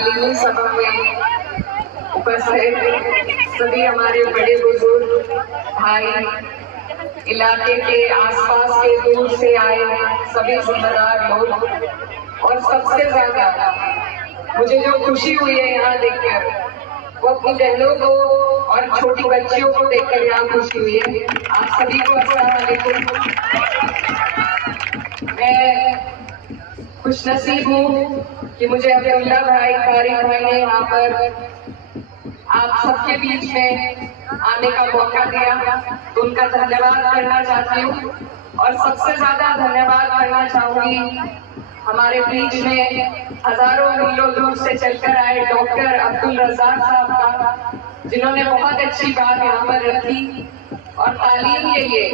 तालीमी सभा में उपस्थित सभी हमारे बड़े बुजुर्ग भाई, इलाके के आसपास के दूर से आए सभी जिम्मेदार लोग, और सबसे ज्यादा मुझे जो खुशी हुई है यहाँ देखकर वो अपनी बहनों को और छोटी बच्चियों को देखकर यहाँ खुशी हुई है। आप सभी को अस्सलाम वालेकुम। मैं खुशनसीब हूँ कि मुझे अब्दुल्ला भाई, तारिक भाई ने यहाँ पर आप सबके बीच में आने का मौका दिया, तो उनका धन्यवाद करना चाहती हूँ। और सबसे ज्यादा धन्यवाद करना चाहूंगी हमारे बीच में हजारों मीलों दूर से चलकर आए डॉक्टर अब्दुल रज़ाक साहब का, जिन्होंने बहुत अच्छी बात यहाँ पर रखी और तालीम के लिए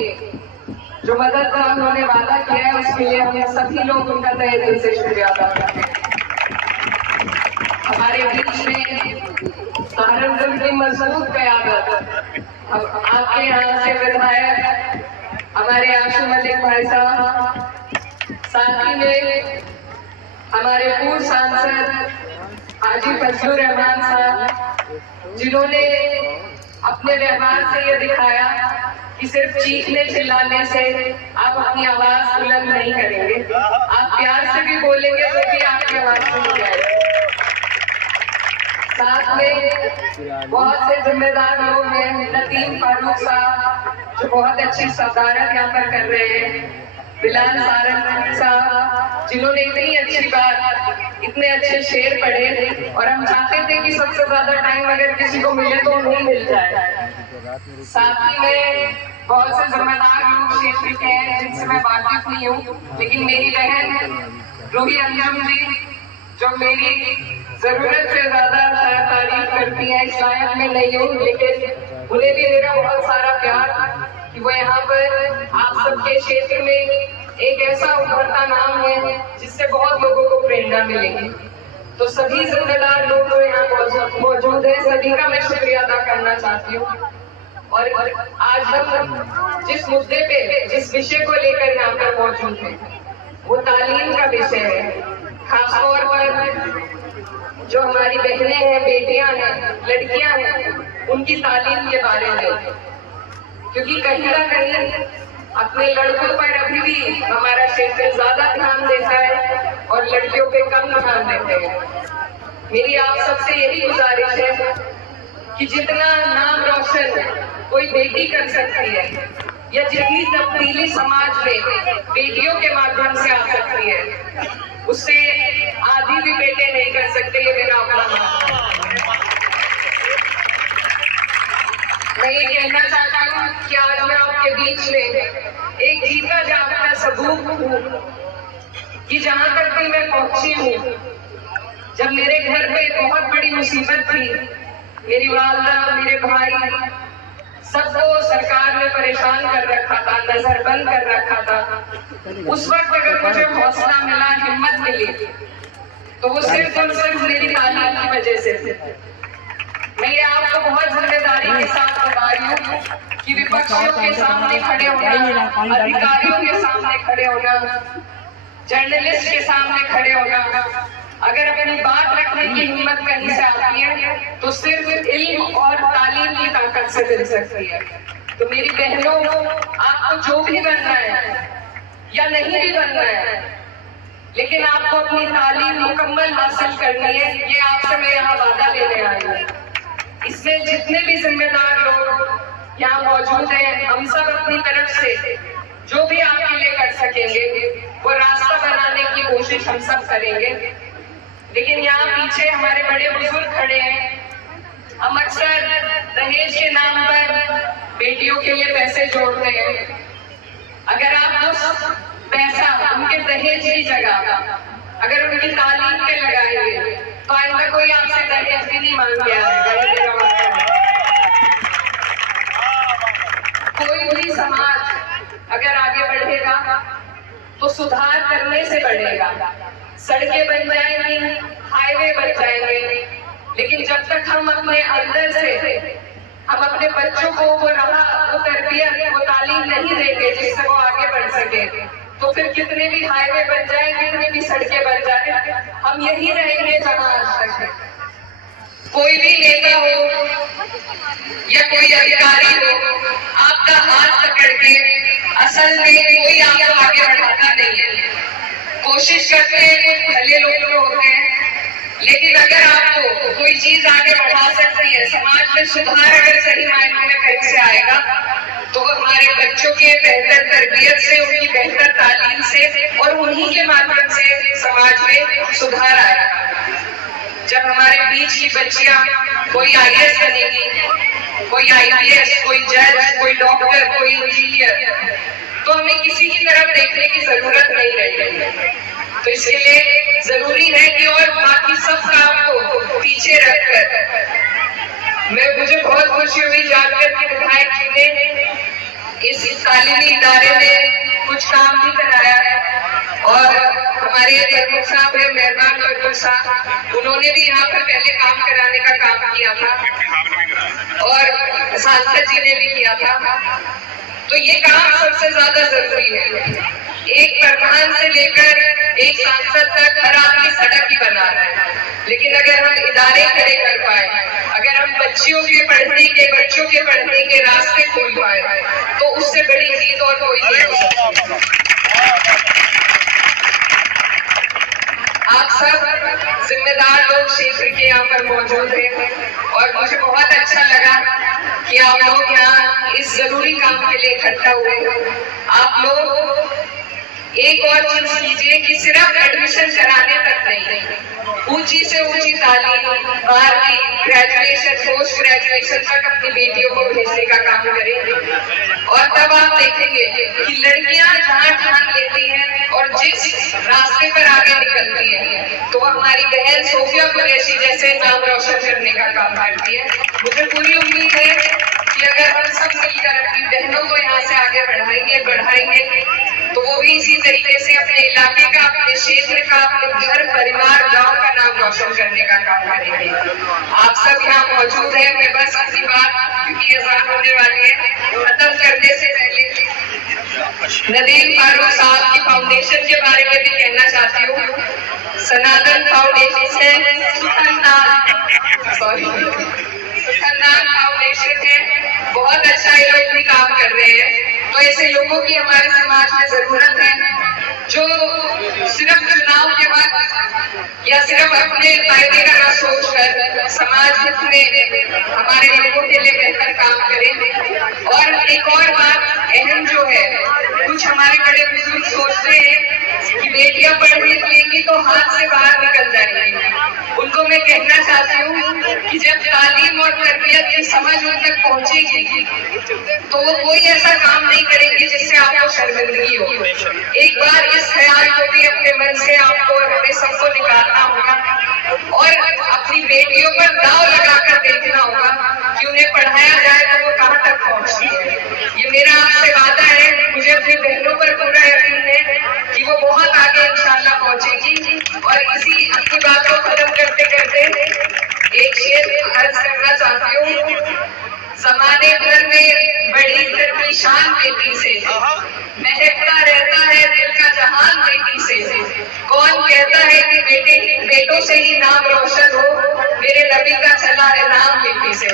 जो मदद का उन्होंने वादा किया है उसके लिए हम सभी लोग उनका तहे दिल से शुक्रिया अदा करते हैं। हमारे बीच में सहारनपुर की मजबूत क़यादत, आपके यहाँ से विधायक हमारे आशु मलिक भाई साहब, साथ ही में हमारे पूर्व सांसद हाजी फजलुर रहमान साहब, जिन्होंने अपने व्यवहार से ये दिखाया कि सिर्फ चीखने चिल्लाने से आप अपनी आवाज बुलंद नहीं करेंगे, आप प्यार से भी बोलेंगे तो भी आपकी आवाज सुनी जाएगी। साथ में बहुत से जिम्मेदार लोग हैं, नदीम फारूक साहब जो बहुत अच्छी सदारत यहाँ पर कर रहे हैं, बिलाल सारंग साहब जिन्होंने इतनी अच्छी बात, इतने अच्छे शेर पढ़े, और हम चाहते थे कि सबसे ज्यादा टाइम अगर किसी को मिले तो उन्हें मिल जाए। साथ ही में बहुत से जिम्मेदार लोग क्षेत्र के हैं जिनसे मैं वाकिफ नहीं हूँ, लेकिन मेरी बहन रूही अंजुम जी जो मेरी जरूरत से ज्यादा तारीफ करती है, इस लायक में नहीं हूँ, लेकिन उन्हें भी मेरा बहुत सारा प्यार कि वो यहाँ पर आप सबके क्षेत्र में एक ऐसा उभरता नाम है जिससे बहुत लोगों को प्रेरणा मिलेगी। तो सभी जिम्मेदार लोग जो यहाँ मौजूद है, सभी का मैं शुक्रिया अदा करना चाहती हूँ। और आज हम जिस मुद्दे पे, जिस विषय को लेकर यहाँ पर मौजूद है वो तालीम का विषय है। खासतौर पर जो हमारी बहनें हैं, बेटियां हैं, लड़कियां हैं, उनकी तालीम के बारे में, क्योंकि कहीं ना कहीं अपने लड़कों पर अभी भी हमारा क्षेत्र ज्यादा ध्यान देता है और लड़कियों पे कम ध्यान देते हैं। मेरी आप सबसे यही गुजारिश है कि जितना नाम रोशन कोई बेटी कर सकती है या जितनी तब्दीली समाज में बेटियों के माध्यम से आ सकती है, उससे आधी भी बेटे नहीं कर सकते, ये मेरा अपना मानना है। मैं ये कहना चाहता हूँ कि आज मैं आपके बीच में एक जीता जागता सबूत हूँ कि जहां तक भी मैं पहुंची हूँ, जब मेरे घर पे बहुत बड़ी मुसीबत थी, मेरी वालदा, मेरे भाई, सबको सरकार ने परेशान कर रखा था, नजरबंद कर रखा था, उस वक्त अगर मुझे हौसला मिला, हिम्मत मिली, तो वो सिर्फ और सिर्फ मेरी तालीम की वजह से थे। मैं ये आपको बहुत जिम्मेदारी के साथ बता रही हूँ कि विपक्षियों के सामने खड़े होना, अधिकारियों के सामने खड़े होना, जर्नलिस्ट के सामने खड़े होना, अगर अपनी बात रखने की हिम्मत कहीं से आती है तो सिर्फ इल्म और तालीम की ताकत से मिल सकती है। तो मेरी बहनों, आपको जो भी बनना है या नहीं भी बनना है, लेकिन आपको अपनी तालीम मुकम्मल हासिल करनी है, ये आपसे मैं यहाँ वादा लेने आई हूँ। इसमें जितने भी जिम्मेदार लोग यहाँ मौजूद हैं, हम सब अपनी तरफ से जो भी आपके लिए कर सकेंगे वो रास्ता बनाने की कोशिश हम सब करेंगे। लेकिन यहाँ पीछे हमारे बड़े बुजुर्ग खड़े हैं, हम अक्सर दहेज के नाम पर बेटियों के लिए पैसे जोड़ते हैं। अगर आप उस पैसा उनके दहेज की जगह अगर उनकी तालीम पे लगाएंगे तो आइंदा कोई आपसे दहेज भी नहीं मांग के आएगा। कोई भी समाज अगर आगे बढ़ेगा तो सुधार करने से बढ़ेगा। सड़कें बन जाएंगी, हाईवे बन जाएंगे, लेकिन जब तक हम अपने अंदर से हम अपने बच्चों को वो तरबियत, वो तालीम नहीं देंगे जिससे वो आगे बढ़ सके, तो फिर कितने भी हाईवे बन जाए, कितनी भी सड़कें बन जाए, हम यही रहेंगे जहाँ आज तक है। कोई भी नेता हो या कोई अधिकारी हो, आपका हाथ पकड़ के असल में कोई आपको आगे बढ़ाता नहीं है। कोशिश करते हैं, कुछ भले लोग होते हैं, लेकिन अगर आपको कोई चीज आगे बढ़ा सकती है, समाज में सुधार अगर सही मायनों में कहीं से आएगा तो हमारे बच्चों के बेहतर तरबियत से, उनकी बेहतर तालीम से और उन्हीं के माध्यम से समाज में सुधार आएगा। जब हमारे बीच की बच्चियां कोई IAS बनेगी, कोई IPS, कोई जज, कोई डॉक्टर, कोई इंजीनियर, तो हमें किसी की तरफ देखने की जरूरत नहीं रहेगी। तो इसके लिए जरूरी है कि और बाकी सब काम को पीछे रखकर, मुझे बहुत खुशी हुई जानकर कि विधायक जी ने इस तालीमी इदारे में कुछ काम भी कराया है और हमारे प्रमुख साहब है मेहरबान प्रमुख साहब, उन्होंने भी यहाँ पर पहले काम कराने का काम किया था और सांसद जी ने भी किया था। तो ये काम सबसे ज्यादा जरूरी है। एक प्रधान से लेकर एक सांसद तक हर आदमी सड़क ही बना रहा है, लेकिन अगर हम इदारे खड़े कर पाए, अगर हम बच्चों के पढ़ने के रास्ते खोल पाए, तो उससे बड़ी जीत और कोई नहीं हो सकती। आप सब जिम्मेदार लोग क्षेत्र के यहाँ पर मौजूद हैं और मुझे बहुत अच्छा लगा कि आप लोग यहाँ इस जरूरी काम के लिए इकट्ठा हुए। आप लोग एक और चीज कीजिए कि सिर्फ एडमिशन कराने तक नहीं, ऊंची से ऊंची तालीम, 12वीं, ग्रेजुएशन, पोस्ट ग्रेजुएशन तक अपनी बेटियों को भेजने का काम करें। और तब आप देखेंगे कि लड़कियां जहां ठान लेती हैं और जिस रास्ते पर आगे निकलती हैं, तो हमारी बहन सोफिया कुरैशी जैसे नाम रोशन करने का काम करती है। मुझे पूरी उम्मीद है कि अगर हम सब मिलकर अपनी बहनों को यहाँ से आगे बढ़ाएंगे तो वो भी इसी तरीके से अपने इलाके का, अपने क्षेत्र का, अपने घर परिवार, गांव का नाम रोशन करने का काम करेंगे। आप सब यहाँ मौजूद हैं। मैं बस अपनी बात, क्योंकि अज़ान होने वाली है, खत्म करने से पहले नदीम फारूक साहब की फाउंडेशन के बारे में भी कहना चाहती हूँ। सनातन फाउंडेशन है, सुखनदान फाउंडेशन है, बहुत अच्छा ये लोग भी काम कर रहे हैं। तो ऐसे लोगों की हमारे समाज में जरूरत है जो सिर्फ चुनाव के बाद या सिर्फ अपने फायदे का ना सोचकर समाज हित में हमारे लोगों के लिए बेहतर काम करें। और एक और बात अहम जो है, कुछ हमारे बड़े बुजुर्ग सोचते हैं कि बेटियां पढ़ लिख लेंगी तो हाथ से बाहर निकल जाएंगी। उनको मैं कहना चाहती हूँ कि जब तालीम और तरबियत की समझ उन तक पहुँचेगी तो वो कोई ऐसा काम नहीं करेंगी जिससे आपको शर्मिंदगी हो। एक बार इस ख्याल को भी अपने मन से आपको और हमें सबको निकालना होगा और अपनी बेटियों पर दाव लगाकर देखना होगा कि उन्हें पढ़ाया जाए तो वो कहाँ तक पहुँचती है। ये मेरा आपसे वादा है। मुझे अपनी बहनों पर पूरा यकीन है कि वो बहुत आगे इंशाल्लाह पहुँचेगी। और इसी अपनी बात को खत्म करते करते एक शेर अर्ज करना चाहती हूँ। ज़माने भर में बड़ी की शान बेटी से, महकता रहता है दिल का जहान बेटी से। कौन कहता है कि बेटों से ही नाम रोशन हो, मेरे नबी का चला है नाम बेटी से।